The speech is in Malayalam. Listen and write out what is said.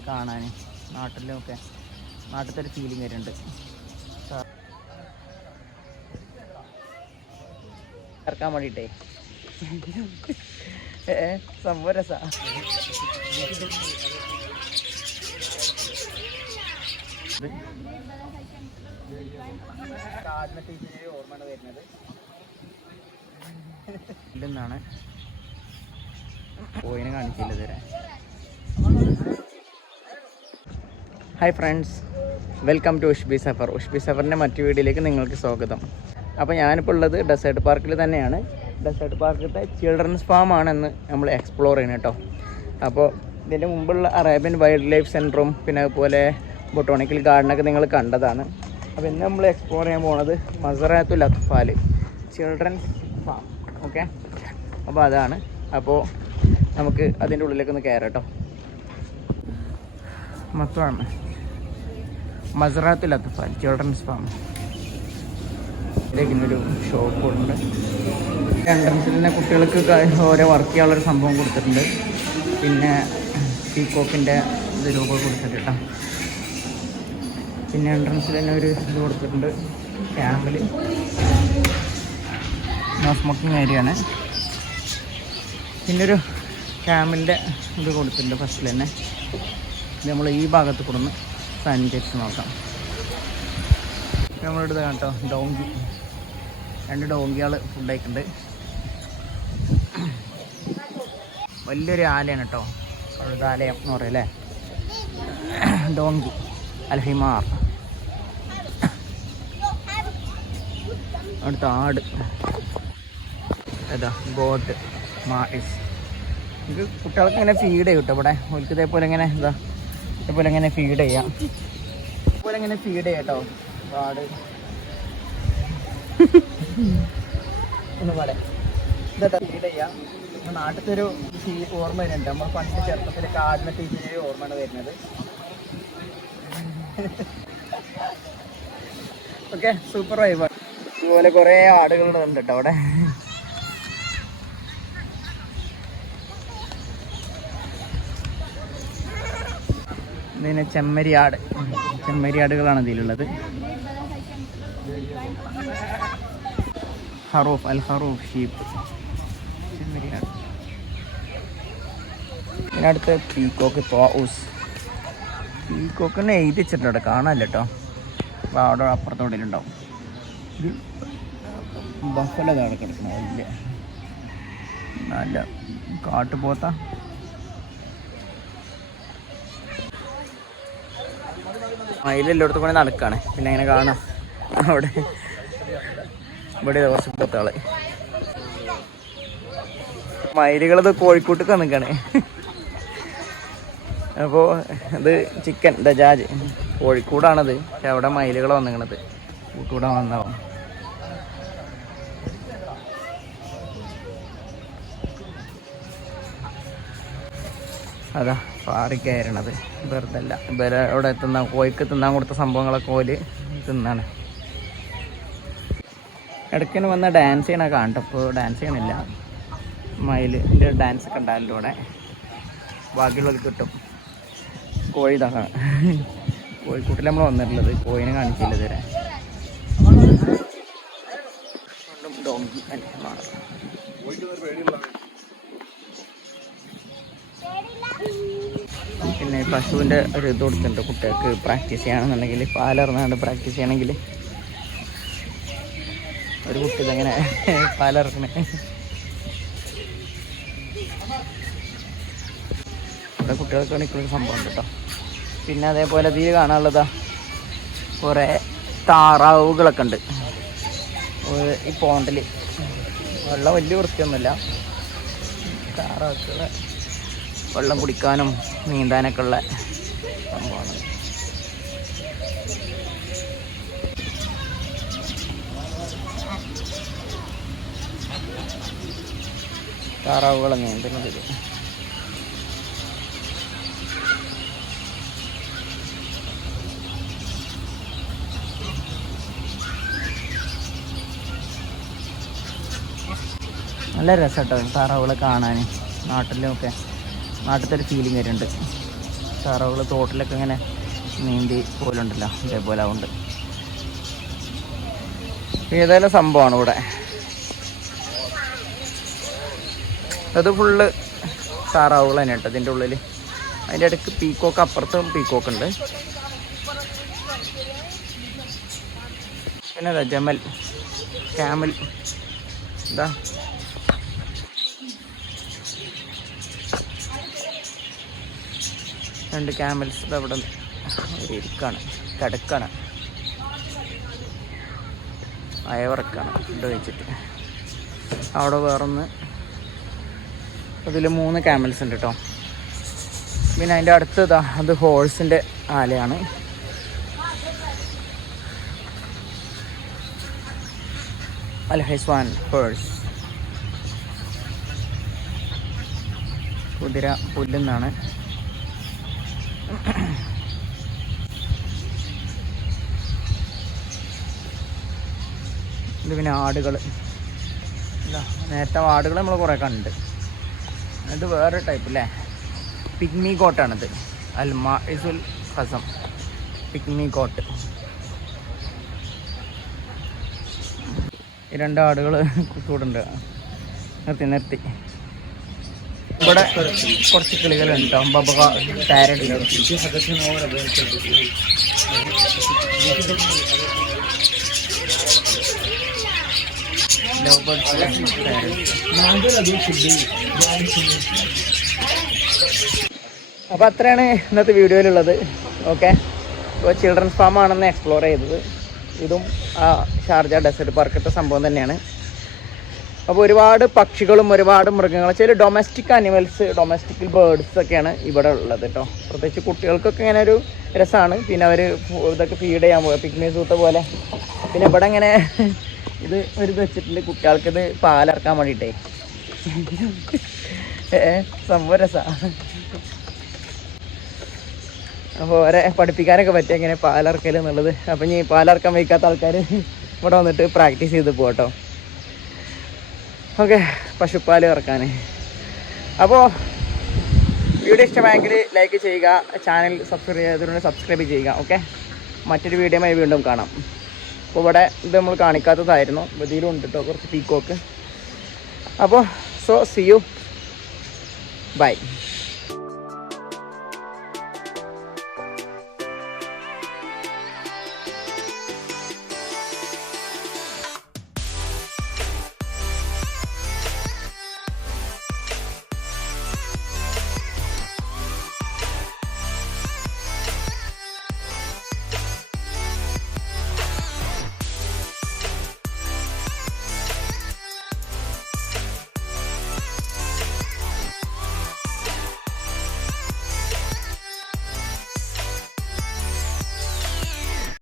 താറാവുകളെ കാണാൻ നാട്ടിലൊക്കെ നാട്ടിലത്തെ ഒരു ഫീലിംഗ് വരുന്നുണ്ട്. ഇറക്കാൻ വേണ്ടിയിട്ടേ സംഭവം രസാ. ഓർമ്മയാണ് വരുന്നത് ഇല്ലെന്നാണ് പോയിനെ കാണിച്ചില്ല ഇതുവരെ. Hi friends, welcome to Ushbi Safar. Ushbi സഫറിൻ്റെ മറ്റു വീഡിയോയിലേക്ക് നിങ്ങൾക്ക് സ്വാഗതം. അപ്പോൾ ഞാനിപ്പോൾ ഉള്ളത് ഡെസേർട്ട് പാർക്കിൽ തന്നെയാണ്. ഡെസേർട്ട് പാർക്കിലത്തെ ചിൽഡ്രൻസ് ഫാമാണെന്ന് നമ്മൾ എക്സ്പ്ലോർ ചെയ്യുന്നത് കേട്ടോ. അപ്പോൾ ഇതിൻ്റെ മുമ്പുള്ള അറേബ്യൻ വൈൽഡ് ലൈഫ് സെൻറ്ററും പിന്നെ അതുപോലെ ബൊട്ടോണിക്കൽ ഗാർഡനൊക്കെ നിങ്ങൾ കണ്ടതാണ്. അപ്പോൾ ഇന്ന് നമ്മൾ എക്സ്പ്ലോർ ചെയ്യാൻ പോകുന്നത് മസറാത്തുൽ അത്ഫാൽ ചിൽഡ്രൻസ് ഫാം. ഓക്കെ, അപ്പോൾ അതാണ്. അപ്പോൾ നമുക്ക് അതിൻ്റെ ഉള്ളിലേക്കൊന്ന് കയറാം കേട്ടോ. മൊത്തമാണ് മസറാത്തുൽ അത്ഫാൽ ചിൽഡ്രൻസ് ഫാം. ഇതിലേക്കൊരു ഷോപ്പുണ്ട്. എൻട്രൻസിൽ തന്നെ കുട്ടികൾക്ക് ഓരോ വർക്ക് ചെയ്യാനുള്ളൊരു സംഭവം കൊടുത്തിട്ടുണ്ട്. പിന്നെ പീക്കോക്കിൻ്റെ ഇത് രൂപ കൊടുത്തിട്ട് കേട്ടോ. പിന്നെ എൻട്രൻസിൽ തന്നെ ഒരു ഇത് കൊടുത്തിട്ടുണ്ട്, ക്യാമ്പിൽ നോ സ്മോക്കിംഗ് ഏരിയ ആണ്. പിന്നൊരു ക്യാമ്പിൻ്റെ ഇത് കൊടുത്തിട്ടുണ്ട് ഫസ്റ്റിൽ തന്നെ. ഇത് നമ്മൾ ഈ ഭാഗത്ത് കൂടെ ഒന്ന് സഞ്ചരിച്ച് നോക്കാം. നമ്മളെടുത്ത് കേട്ടോ ഡോങ്കി, 2 ഡോങ്കികൾ ഫുഡ് കഴിക്കുന്നുണ്ട്. വലിയൊരു ആലയാണ് കേട്ടോ, കഴുതാലയം എന്ന് പറയല്ലേ. ഡോങ്കി അൽഹിമാർ. അടുത്ത ആട്, ഏതാ ഗോട്ട്, മായിസ്. ഇത് കുട്ടികൾക്ക് ഇങ്ങനെ ഫീഡ് ചെയ്യും കേട്ടോ. ഇവിടെ ഓർക്ക് ഇതേപോലെ ഇങ്ങനെ ഇതേപോലെ ഇങ്ങനെ ഫീഡ് ചെയ്യാം. ഇതേപോലെ ഇങ്ങനെ ഫീഡ് ചെയ്യാം കേട്ടോ. ആട് ഒന്ന് പാടെ ഇതാ ഫീഡ് ചെയ്യാം. നാട്ടിലത്തെ ഒരു ഓർമ്മ വരുന്നുണ്ട്. നമ്മൾ പണ്ട് ചെറുപ്പത്തിലൊക്കെ ആടിനെ ടീച്ചറെ ഓർമ്മയാണ് വരുന്നത്. Okay, super vibe. ഇതുപോലെ കുറേ ആടുകളുണ്ട് കേട്ടോ അവിടെ. ഇതിന് ചെമ്മരിയാട്, ചെമ്മരിയാടുകളാണ് ഇതിലുള്ളത്. ഹറൂഫ്, അൽ ഹറൂഫ് ഷീപ്പ്, ചെമ്മരിയാട്. ഇതിനടുത്ത് പീക്കോക്ക്, പാഊസ്. പീക്കോക്കിനെ എഴുതി വെച്ചിട്ടുണ്ട് അവിടെ, കാണാമല്ലോ കേട്ടോ. അപ്പോൾ അവിടെ അപ്പുറത്തോടിലുണ്ടാവും. ഇത് ബഫല അവിടെ കിടക്കണം. വലിയ നല്ല കാട്ടുപോത്ത. മയിലെല്ലായിടത്തും കൂടെ നടക്കാണ്. പിന്നെ അങ്ങനെ കാണാം അവിടെ ഇവിടെ കുറച്ച് പോത്താള്. മയിലുകളത് കോഴിക്കോട്ടേക്ക് നിൽക്കാണ്. അപ്പോൾ ഇത് ചിക്കൻ ദജാജ് കോഴിക്കോടാണത്. പക്ഷെ അവിടെ മയിലുകൾ വന്നിക്കണത് കൂട്ടുകൂടാൻ വന്നാവും. അതാ പാറിക്കയറണത് വെറുതല്ല. ഇവരെ അവിടെ കോഴിക്ക് തിന്നാൻ കൊടുത്ത സംഭവങ്ങളൊക്കെ ഓല് തിന്നാണ്. ഇടയ്ക്കിന് വന്ന ഡാൻസ് ചെയ്യണ കാണട്ടപ്പോൾ ഡാൻസ് ചെയ്യണില്ല. മയിലിൻ്റെ ഡാൻസ് ഒക്കെ ഉണ്ടായാലും ഇവിടെ ബാക്കിയുള്ളവർക്ക് കിട്ടും. കോഴി ഇതാണ് കോഴിക്കൂട്ടിൽ നമ്മൾ വന്നിട്ടുള്ളത്. കോഴിനെ കാണിച്ചില്ല ഇതുവരെ. ഡോങ്കി പിന്നെ പശുവിൻ്റെ ഒരു ഇത് കൊടുത്തിട്ടുണ്ട് കുട്ടികൾക്ക് പ്രാക്ടീസ് ചെയ്യണമെന്നുണ്ടെങ്കിൽ. പാലിറങ്ങാണ്ട് പ്രാക്ടീസ് ചെയ്യണമെങ്കിൽ ഒരു കുട്ടി ഇതങ്ങനെ പാലിറക്കണേ. ഇവിടെ കുട്ടികൾക്ക് വേണ്ടിയിട്ടുള്ളൊരു സംഭവം ഉണ്ട് കേട്ടോ. പിന്നെ അതേപോലെ ഇതിൽ കാണാനുള്ളതാ കുറേ താറാവുകളൊക്കെ ഉണ്ട് ഈ പോണ്ടിൽ. വെള്ളം വലിയ വൃത്തിയൊന്നുമില്ല. താറാവുകളെ വെള്ളം കുടിക്കാനും നീന്താനൊക്കെ ഉള്ള സംഭവമാണ്. താറാവുകളെ നീന്തുന്നത്. നല്ല രസം കേട്ടോ താറാവുകളെ കാണാൻ. നാട്ടിലത്തെ ഒരു ഫീലിംഗ് വരുന്നുണ്ട്. താറാവുകൾ തോട്ടിലൊക്കെ ഇങ്ങനെ നീന്തി പോലുണ്ടല്ലോ, ഇതേപോലെ ആവുന്നുണ്ട്. ഏതായാലും സംഭവമാണ് ഇവിടെ. അത് ഫുള്ള് താറാവുകൾ തന്നെ കേട്ടോ ഇതിൻ്റെ ഉള്ളിൽ. അതിൻ്റെ ഇടയ്ക്ക് പീക്കോക്ക്, അപ്പുറത്തും പീക്കോക്ക് ഉണ്ട്. പിന്നെ അതാ ജമൽ, ക്യാമൽ, ഇതാ രണ്ട് ക്യാമൽസ് അവിടെ ഇരിക്കാണ്, കിടക്കാണ്, അയവിറക്കാണ് ഫുഡ് കഴിച്ചിട്ട്. അവിടെ വേറൊന്ന്, അതിൽ 3 ക്യാമൽസ് ഉണ്ട് കേട്ടോ. പിന്നെ അതിൻ്റെ അടുത്തതാ അത് ഹോഴ്സിൻ്റെ ആലയാണ്. അൽ ഹൈസ്വാൻ ഹോഴ്സ്, കുതിര പുല്ലെന്നാണ്. ഇത് പിന്നെ ആടുകൾ, നേരത്തെ ആടുകൾ നമ്മൾ കുറേ കണ്ട്. ഇത് വേറെ ടൈപ്പ് അല്ലേ, പിഗ്മി ഗോട്ടാണിത്. അൽ മാഇസുൽ ഖസം പിഗ്മി ഗോട്ട്. ഈ 2 ആടുകൾ കൂട്ടുണ്ട്. നിർത്തി. ഇവിടെ കുറച്ച് കിളികളുണ്ട് കേട്ടോ, ബബക, പാരറ്റ്. അപ്പോൾ അത്രയാണ് ഇന്നത്തെ വീഡിയോയിലുള്ളത്. ഓക്കെ, ഇപ്പോൾ ചിൽഡ്രൻസ് ഫാം ആണെന്ന് എക്സ്പ്ലോർ ചെയ്തത്. ഇതും ഷാർജ ഡെസേർട്ട് പാർക്കത്തെ സംഭവം തന്നെയാണ്. അപ്പോൾ ഒരുപാട് പക്ഷികളും ഒരുപാട് മൃഗങ്ങളും, ചില ഡൊമസ്റ്റിക് അനിമൽസ്, ഡൊമസ്റ്റിക് ബേർഡ്സ് ഒക്കെയാണ് ഇവിടെ ഉള്ളത് കേട്ടോ. പ്രത്യേകിച്ച് കുട്ടികൾക്കൊക്കെ ഇങ്ങനെ ഒരു രസമാണ്. പിന്നെ അവർ ഇതൊക്കെ ഫീഡ് ചെയ്യാൻ പോകുക, പിക്നിക് സൂത്ത പോലെ. പിന്നെ ഇവിടെ ഇങ്ങനെ ഇത് ഒരു വെച്ചിട്ടുണ്ട് കുട്ടികൾക്കിത് പാലിറക്കാൻ വേണ്ടിയിട്ടേ. സംഭവം രസമാണ്. അപ്പോൾ അവരെ പഠിപ്പിക്കാനൊക്കെ പറ്റും എങ്ങനെ പാലിറക്കൽ എന്നുള്ളത്. അപ്പം ഇനി പാലിറക്കാൻ വയ്ക്കാത്ത ആൾക്കാർ ഇവിടെ വന്നിട്ട് പ്രാക്ടീസ് ചെയ്ത് പോകട്ടോ. ഓക്കെ, പശുപ്പാൽ ഇറക്കാൻ. അപ്പോൾ വീഡിയോ ഇഷ്ടമായെങ്കിൽ ലൈക്ക് ചെയ്യുക, ചാനൽ സബ്സ്ക്രൈബ് ചെയ്യുക. ഓക്കെ, മറ്റൊരു വീഡിയോയുമായി വീണ്ടും കാണാം. അപ്പോൾ ഇവിടെ ഇത് നമ്മൾ കാണിക്കാത്തതായിരുന്നു, ഇതിലും ഉണ്ട് കേട്ടോ കുറച്ച് പീക്കോക്ക്. അപ്പോൾ സോ സി യു, ബൈ.